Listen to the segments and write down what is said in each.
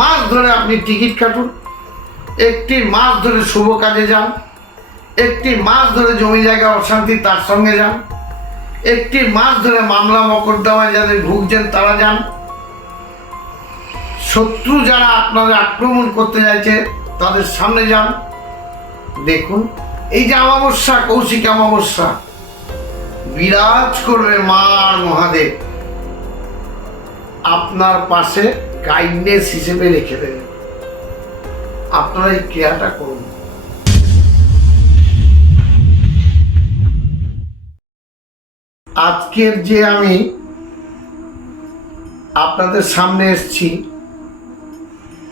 মাস ধরে আপনি টিকিট কাটুন একটি মাস ধরে শুভ কাজে যান একটি মাস ধরে জমি জায়গা অশান্তি তার সঙ্গে যান একটি মাস ধরে মামলা মকদ্দমায় যাদের ভুগছেন তারা যান। শত্রু যারা আপনাদের আক্রমণ করতে চাইছে, তাদের সামনে যান। দেখুন, এই যে অমাবস্যা, কৌশিক অমাবস্যা, বিরাজ করবে মা আর মহাদেব। আপনার পাশে গাইডনেস হিসেবে রেখে দেবেন আপনারা এই ক্রিয়াটা করুন। আজকের যে আমি আপনাদের সামনে এসেছি,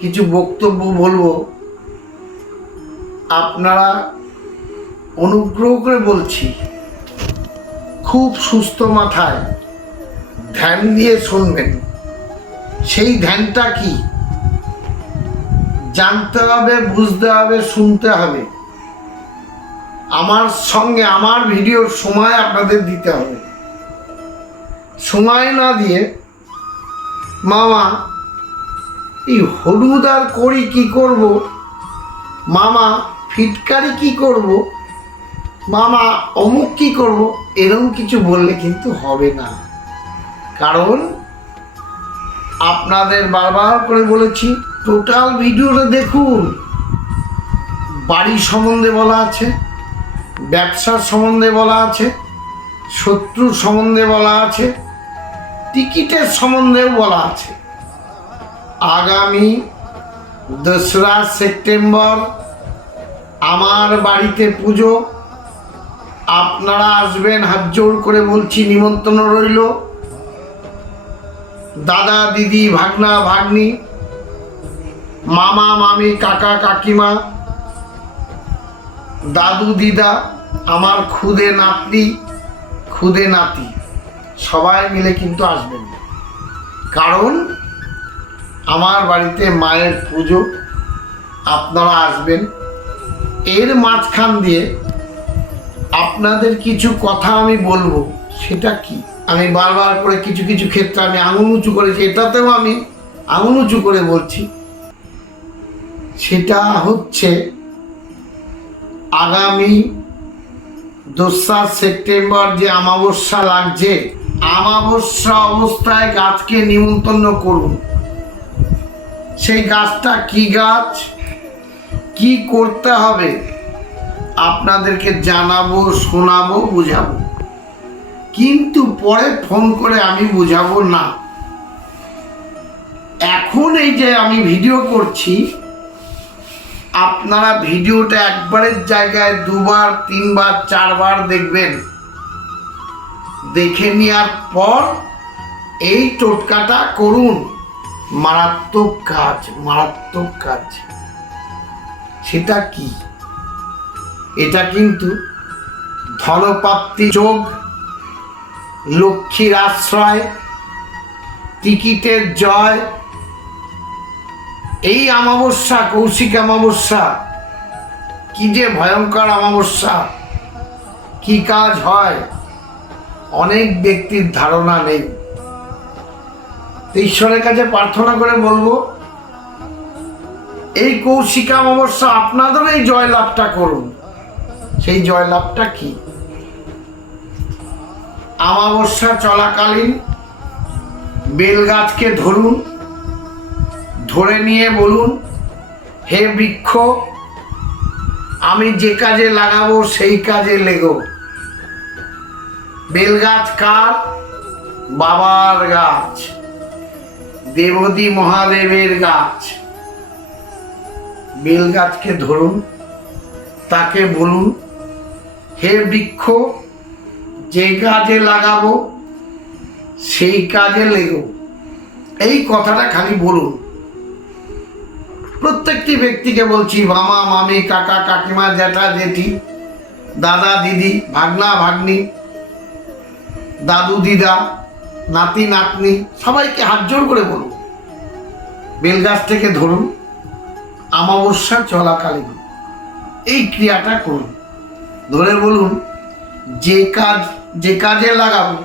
কিছু বক্তব্য বলব। আপনারা অনুগ্রহ করে বলছি, খুব সুস্থ মাথায় ধ্যান দিয়ে শুনবেন। সেই ধ্যানটা কি? জানতে হবে, বুঝতে হবে, শুনতে হবে। আমার সঙ্গে আমার ভিডিওর সময় আপনাদের দিতে হবে। সময় না দিয়ে, মামা, এই হলুদ আর করি কি করব? মামা, ফিটকারি কি করব? মামা, অমুক কি করব? এরকম কিছু বললে কিন্তু হবে না। কারণ আপনাদের বারবার করে বলেছি টোটাল ভিডিওটা দেখুন। বাড়ি সম্বন্ধে বলা আছে, ব্যবসার সম্বন্ধে বলা আছে, শত্রুর সম্বন্ধে বলা আছে, টিকিটের সম্বন্ধেও বলা আছে। আগামী দোসরা সেপ্টেম্বর আমার বাড়িতে পুজো। আপনারা আসবেন, হাত জোর করে বলছি, নিমন্ত্রণ রইল। দাদা, দিদি, ভাগনা, ভাগ্নি, মামা, মামি, কাকা, কাকিমা, দাদু, দিদা, আমার খুদে নাতনি, খুদে নাতি, সবাই মিলে কিন্তু আসবেন। কারণ আমার বাড়িতে মায়ের পুজো, আপনারা আসবেন। এর মাঝখান দিয়ে আপনাদের কিছু কথা আমি বলব, সেটা কি? আমি বারবার করে কিছু কিছু ক্ষেত্রে আমি আঙুল উঁচু করেছি, এটাতেও আমি আঙুল উঁচু করে বলছি। সেটা হচ্ছে আগামী দোসরা সেপ্টেম্বর যে অমাবস্যা লাগছে আমাবস্যা অবস্থায় গাছকে নিমন্ত্রণ করুন সেই গাছটা কি গাছ? কি করতে হবে? আপনাদেরকে জানাব, শোনাবো, বুঝাবো। কিন্তু পরে ফোন করে আমি বুঝাবো না। এখন এই যে আমি ভিডিও করছি, আপনারা ভিডিওটা একবারের জায়গায় দুবার, তিনবার, চারবার দেখবেন। দেখে নেওয়ার পর এই টোটকাটা করুন। মারাত্মক কাজ মারাত্মক কাজ। সেটা কি? এটা কিন্তু ধনপ্রাপ্তি যোগ। লক্ষ্মীর আশ্রয়, টিকিটের জয়, এই অমাবস্যা, কৌশিক অমাবস্যা, কি যে ভয়ঙ্কর অমাবস্যা, কি কাজ হয়, অনেক ব্যক্তির ধারণা নেই। ঈশ্বরের কাছে প্রার্থনা করে বলব, এই কৌশিক অমাবস্যা আপনাদের এই জয়লাভটা করুন। সেই জয়লাভটা কি? অমাবস্যা চলাকালীন বেলগাছকে ধরুন, ধরে নিয়ে বলুন, হে বৃক্ষ, আমি যে কাজে লাগাবো সেই কাজে লেগো। বেলগাছ কার? বাবার গাছ। দেবদী মহাদেবের গাছ। বেলগাছকে ধরুন, তাকে বলুন, হে বৃক্ষ যে কাজে লাগাবো, সেই কাজে লেগো। এই কথাটা খালি বলুন। প্রত্যেকটি ব্যক্তিকে বলছি, মামা, মামি, কাকা, কাকিমা, জ্যাঠা, জেঠি, দাদা, দিদি, ভাগনা, ভাগ্নি, দাদু, দিদা, নাতি, নাতনি, সবাইকে হাত জোর করে বলুন। বেলগাছ থেকে ধরুন, অমাবস্যা চলাকালীন। এই ক্রিয়াটা করুন। ধরে বলুন, যে কাজ যে কাজে লাগাবো,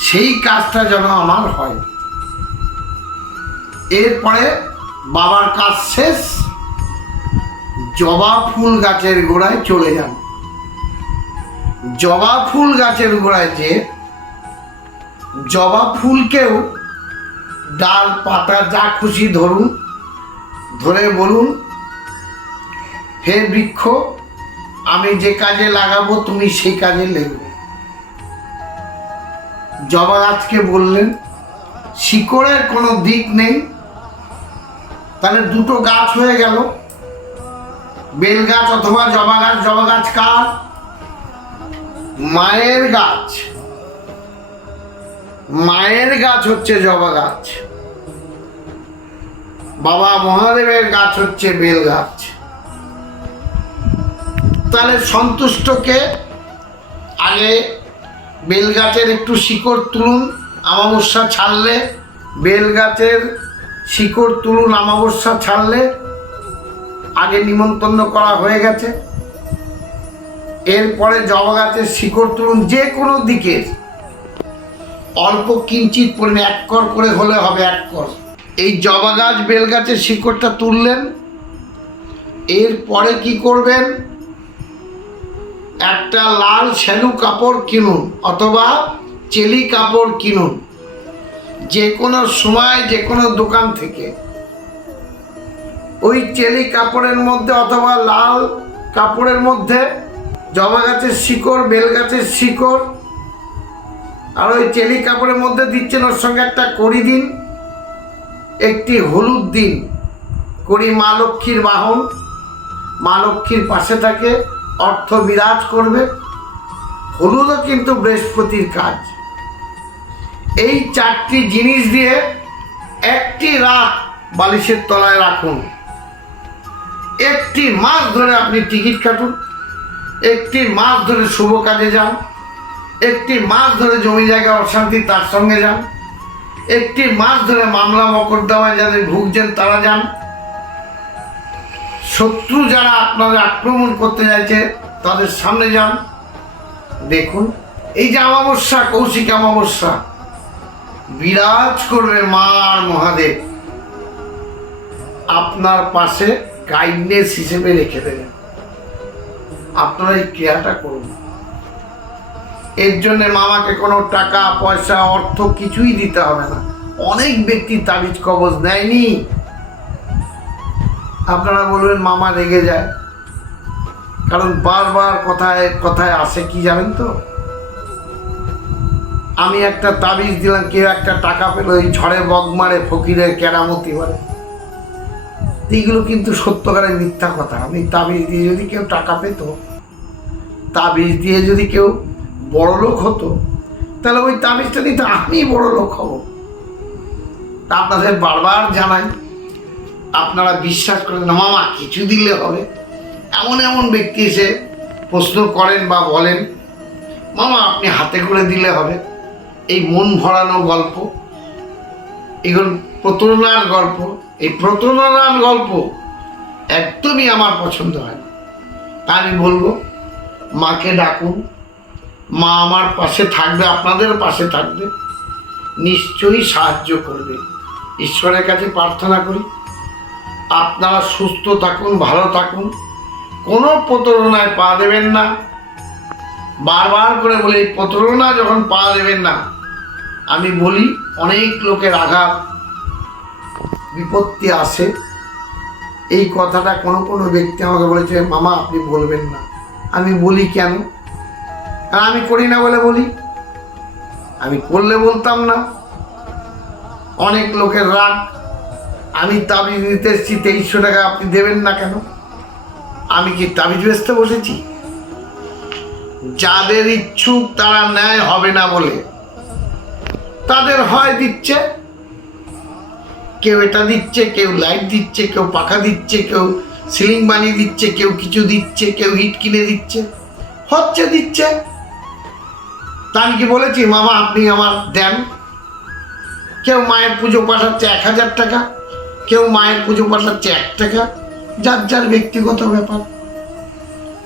সেই কাজটা যেন আমার হয়। এরপরে বাবার কাজ শেষ, জবা ফুল গাছের গোড়ায় চলে যান। জবা ফুল গাছের গোড়ায় যে জবা ফুলকেও ডাল, পাতা, যা খুশি ধরুন, ধরে বলুন, হে বৃক্ষ, আমি যে কাজে লাগাবো, তুমি সেই কাজে লেগো। জবা গাছকে বললেন, শিকড়ের কোনো দিক নেই। তাহলে দুটো গাছ হয়ে গেল। বেল গাছ অথবা জবা গাছ জবা গাছ কার? মায়ের গাছ। মায়ের গাছ হচ্ছে জবা গাছ। বাবা মহাদেবের গাছ হচ্ছে বেল গাছ। তাহলে সন্তুষ্টকে আগে বেল গাছের একটু শিকড় তুলুন, আমাবস্যা ছাড়লে বেল গাছের শিকড় তুলুন, আমাবস্যা ছাড়লে, আগে নিমন্ত্রণ করা হয়ে গেছে। এরপরে জবা গাছের শিকড় তুলুন যে কোনো দিকের। অল্প কিঞ্চিত পরিমাণে, এক কর করে হলে হবে এক কর। এই জবা গাছ বেল গাছের শিকড়টা তুললেন। এরপরে কি করবেন? একটা লাল শ্যালু কাপড় কিনুন অথবা চেলি কাপড় কিনুন। যে কোনো সময় যে কোনো দোকান থেকে। ওই চেলি কাপড়ের মধ্যে অথবা লাল কাপড়ের মধ্যে জবা গাছের শিকড়, বেল গাছের শিকড়, আর ওই চেলি কাপড়ের মধ্যে দিচ্ছেন ওর সঙ্গে একটা কড়ি দিন, একটি হলুদ দিন। কড়ি মা লক্ষ্মীর বাহন, মা লক্ষ্মীর পাশে থাকে। অর্থ বিরাজ করবে। হলুদও কিন্তু বৃহস্পতির কাজ। এই চারটি জিনিস দিয়ে একটি রাত বালিশের তলায় রাখুন। একটি মাস ধরে আপনি টিকিট কাটুন। একটি মাস ধরে শুভ কাজে যান। একটি মাস ধরে জমি জায়গা অশান্তি তার সঙ্গে যান। একটি মাস ধরে মামলা মকদ্দমায় যাদের ভুগছেন তারা যান। শত্রু যারা আপনাদের আক্রমণ করতে চাইছে, তাদের সামনে যান। দেখুন, এই যে অমাবস্যা, কৌশিক অমাবস্যা, বিরাজ করবে মা আর মহাদেব। আপনার পাশে গাইডনেস হিসেবে রেখে দেবেন আপনারা এই ক্রিয়াটা করুন। এর জন্য মামাকে কোনো টাকা, পয়সা, অর্থ কিছুই দিতে হবে না। অনেক ব্যক্তি তাবিজ কবজ নেয়নি। আপনারা বলবেন মামা রেগে যায়। কারণ বারবার কথায় কথায় আসে, কি জানেন তো? আমি একটা তাবিজ দিলাম, কেউ একটা টাকা পেল ওই ঝড়ে বগ মারে ফকিরের কেরামতি বলে। এইগুলো কিন্তু সত্যকারের মিথ্যা কথা। আমি তাবিজ দিয়ে যদি কেউ টাকা পেত, তাবিজ দিয়ে যদি কেউ বড় লোক হতো, তাহলে ওই তাবিজটা নিতে আমি বড় লোক হব। আপনাদের বারবার জানাই আপনারা বিশ্বাস করেন না, মামা, কিছু দিলে হবে। এমন এমন ব্যক্তি এসে প্রশ্ন করেন বা বলেন, মামা, আপনি হাতে করে দিলে হবে। এই মন ভরানো গল্প, এগুলো প্রতারণার গল্প, এই প্রতারণার গল্প একদমই আমার পছন্দ হয় তা আমি বলব, মাকে ডাকুন। মা আমার পাশে থাকবে, আপনাদের পাশে থাকবে। নিশ্চয়ই সাহায্য করবে। ঈশ্বরের কাছে প্রার্থনা করি। আপনারা সুস্থ থাকুন, ভালো থাকুন। কোনো প্রতারণায় পা দেবেন না। বারবার করে বলি প্রতারণা যখন পা দেবেন না, আমি বলি, অনেক লোকের আঘাত, বিপত্তি আসে এই কথাটা কোনো কোনো ব্যক্তি আমাকে বলেছে, মামা, আপনি বলবেন না। আমি বলি কেন? আমি করি না বলে বলি। আমি করলে বলতাম না। অনেক লোকের রাগ আমি তাবিজ নিতে এসেছি তেইশশো টাকা আপনি দেবেন না কেন? আমি কি তাবিজ বেচতে বসেছি? যাদের ইচ্ছুক তারা ন্যায় হবে না বলে। তাদের হয় দিচ্ছে। কেউ এটা দিচ্ছে, কেউ লাইট দিচ্ছে, কেউ পাখা দিচ্ছে, কেউ সিলিং বানিয়ে দিচ্ছে, কেউ কিছু দিচ্ছে, কেউ হিট কিনে দিচ্ছে। হচ্ছে, দিচ্ছে। তা আমি কি বলেছি, মামা, আপনি আমার দেন। কেউ মায়ের পুজো পাঠাচ্ছে এক হাজার টাকা। কেউ মায়ের পুজো পাঠাচ্ছে এক টাকা। যার যার ব্যক্তিগত ব্যাপার।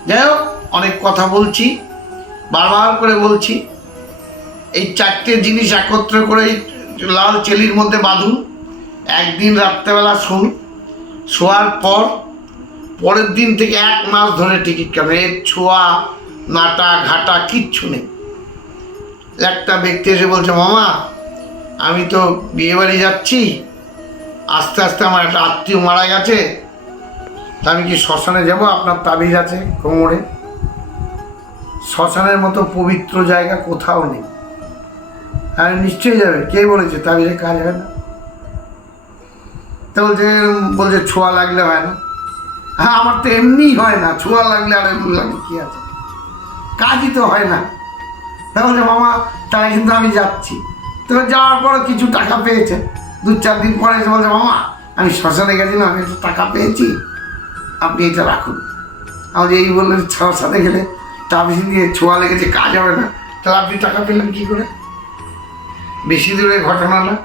যাই হোক, অনেক কথা বলছি, বারবার করে বলছি। এই চারটে জিনিস একত্র করে লাল চেলির মধ্যে বাঁধুন। একদিন রাত্রেবেলা শুন, শোয়ার পর, পরের দিন থেকে এক মাস ধরে টিকিট কাটবে এর ছোঁয়া, নাটা, ঘাটা কিচ্ছু নেই। একটা ব্যক্তি এসে বলছে, মামা, আমি তো বিয়েবাড়ি যাচ্ছি। আস্তে আস্তে আমার একটা আত্মীয় মারা গেছে। তা আমি কি শ্মশানে যাব? আপনার তাবিজ আছে কোমরে। শ্মশানের মতো পবিত্র জায়গা কোথাও নেই। আমি নিশ্চয়ই যাবে। কে বলেছে? তাবিজে কাজ হয় না। তা বলছে বলছে, ছোঁয়া লাগলে হয় না। হ্যাঁ আমার তো এমনি হয় না। ছোঁয়া লাগলে আর লাগে কি আছে? কাজই তো হয় না। তা বলছে, মামা তাই কিন্তু আমি যাচ্ছি। তো যাওয়ার পর কিছু টাকা পেয়েছে। দু চার দিন পরে এসে বলছে, মামা, আমি শ্মশানে গেছিলাম আমি একটু টাকা পেয়েছি। আপনি এটা রাখুন। আমি যে এই বললেন শ্মশানে গেলে তাবিজ দিয়ে ছোঁয়া লেগেছে, কাজ হবে না। তাহলে আপনি টাকা পেলেন কী করে? বেশি দূরে ঘটনা না।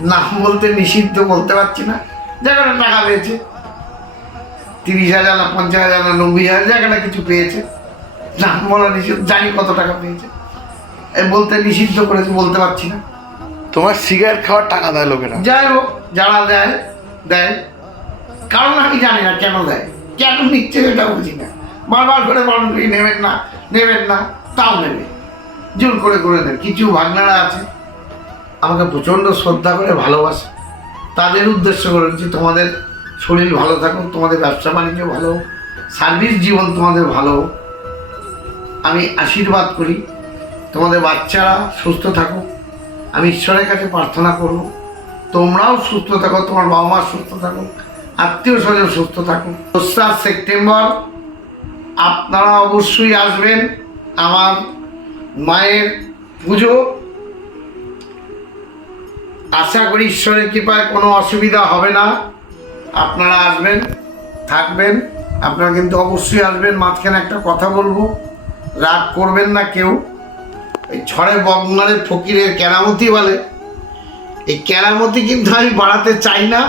নাম বলতে নিষিদ্ধ বলতে পারছি না। জায়গাটা টাকা পেয়েছে। তিরিশ হাজার না পঞ্চাশ হাজার না নব্বই হাজার, জায়গাটা কিছু পেয়েছে। নাম বলা নিষিদ্ধ, জানি কত টাকা পেয়েছে। বলতে নিষিদ্ধ করেছে বলতে পারছি না। তোমার সিগারেট খাওয়ার টাকা দেয় লোকেরা। যাই হোক যারা দেয় দেয়। কারণ আমি জানি না কেন দেয়। কেন নিচ্ছে সেটা বুঝি না। বারবার করে বারণ করি নেবেন না নেবেন না, তাও নেবে। জোর করে করে দেয়। কিছু ভাগনারা আছে, আমাকে প্রচণ্ড শ্রদ্ধা করে ভালোবাসে। তাদের উদ্দেশ্য করেছি তোমাদের শরীর ভালো থাকুক, তোমাদের ব্যবসা বাণিজ্য ভালো সার্ভিস জীবন তোমাদের ভালো আমি আশীর্বাদ করি, তোমাদের বাচ্চারা সুস্থ থাকুক। আমি ঈশ্বরের কাছে প্রার্থনা করব তোমরাও সুস্থ থাকো, তোমার বাবা মা সুস্থ থাকো আত্মীয় স্বজন সুস্থ থাকো দোসরা সেপ্টেম্বর, আপনারা অবশ্যই আসবেন আমার মায়ের পুজো। আশা করি ঈশ্বরের কৃপায় কোনো অসুবিধা হবে না। আপনারা আসবেন, থাকবেন। আপনারা কিন্তু অবশ্যই আসবেন, মাঝখানে একটা কথা বলব। রাগ করবেন না কেউ। এই ছড়ে বগনারে ফকিরের কেরামতি বলে। এই কেরামতি কিন্তু আমি বাড়াতে চাই না।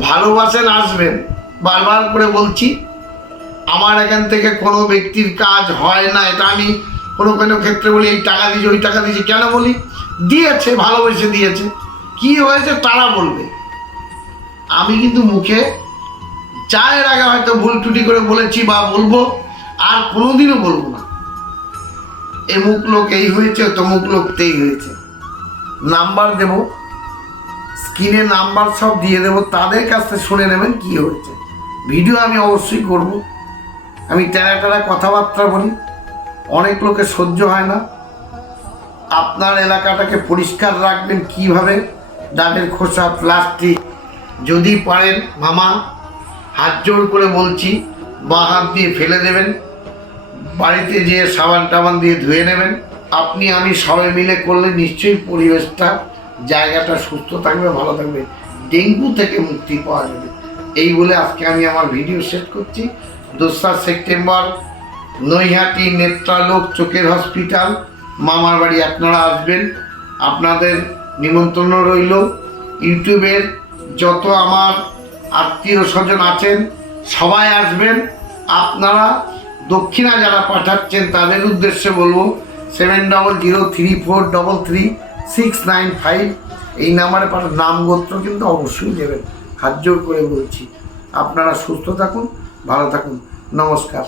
ভালোবাসেন, আসবেন। বারবার করে বলছি, আমার এখান থেকে কোনো ব্যক্তির কাজ হয় না। এটা আমি কোনো কোনো ক্ষেত্রে বলি, এই টাকা দিয়েছি, ওই টাকা দিয়েছি কেন বলি? দিয়েছে, ভালোবেসে দিয়েছে। কি হয়েছে তারা বলবে। আমি কিন্তু মুখে এর আগে হয়তো ভুল টুটি করে বলেছি বা বলব, আর কোনোদিনও বলব না। এমুক লোক এই হয়েছে, তমুক লোক তেই হয়েছে। নাম্বার দেব, স্ক্রিনে নাম্বার সব দিয়ে দেব, তাদের কাছ থেকে শুনে নেবেন কি হয়েছে। ভিডিও আমি অবশ্যই করব। আমি টেরা টেরা কথাবার্তা বলি, অনেক লোকে সহ্য হয় না। আপনার এলাকাটাকে পরিষ্কার রাখবেন কীভাবে? ডাবের খোসা, প্লাস্টিক, যদি পারেন, মামা, হাত জোর করে বলছি, বা হাত দিয়ে ফেলে দেবেন। বাড়িতে যেয়ে সাবান টাবান দিয়ে ধুয়ে নেবেন। আপনি, আমি সবাই মিলে করলে নিশ্চয়ই পরিবেশটা, জায়গাটা সুস্থ থাকবে, ভালো থাকবে। ডেঙ্গু থেকে মুক্তি পাওয়া যাবে। এই বলে আজকে আমি আমার ভিডিও শেষ করছি। দোসরা সেপ্টেম্বর, নৈহাটি নেত্রালোক চোখের হসপিটাল, মামার বাড়ি আপনারা আসবেন। আপনাদের নিমন্ত্রণ রইল। ইউটিউবের যত আমার আত্মীয় স্বজন আছেন, সবাই আসবেন। আপনারা দক্ষিণা যারা পাঠাচ্ছেন, তাদের উদ্দেশ্যে বলব seven double zero three four double three six nine five এই নাম্বারে পাঠান নাম গোত্র কিন্তু অবশ্যই দেবেন। হাত জোর করে বলছি। আপনারা সুস্থ থাকুন, ভালো থাকুন। নমস্কার।